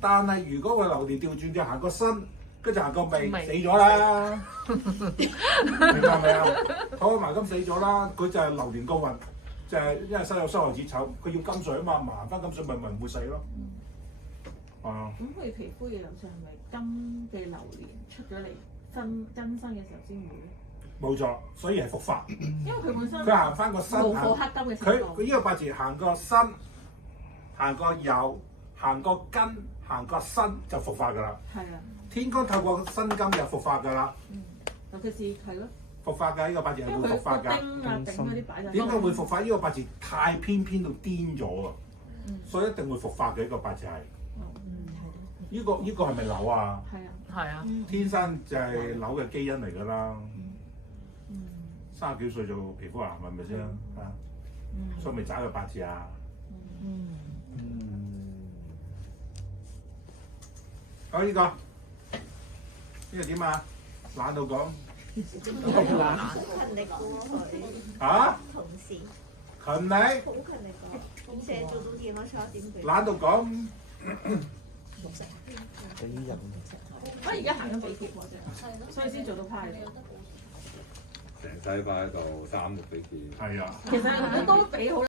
但係如果個流年調轉就行個身，跟住行個尾死咗啦，明白未啊？土海埋金死咗啦，佢就係流年個運，就係因為身有傷害子丑，佢要金水啊嘛，行翻金水咪唔會死咯。啊！咁佢皮膚嘅流上係咪金嘅流年出咗嚟真身嘅時候先會咧？冇錯，所以係復發。因為佢本身佢行翻個身，無火克金嘅情況。佢呢個八字行個身，行個酉，行個根，行個身就復發㗎啦。係啊。天干透過身金就復發㗎啦。尤其是係咯。復發㗎，呢個八字係會復發㗎。丁啊頂嗰啲擺晒。點解會復發？呢個八字太偏到癲咗啊！所以一定會復發嘅呢個八字係。呢個係咪扭啊？係啊。係啊。天生就係扭嘅基因嚟㗎啦。30幾歲就皮膚癌係咪先啊？所以咪渣個八字啊！好呢個點啊？懶到講。好勤力過佢。嚇？同事。勤力。好勤力過，而且做到夜晚11點幾。懶到講。我而家行緊地鐵喎，真係，所以先做到派。成世擺喺度3個幾次。係啊。其實都幾好。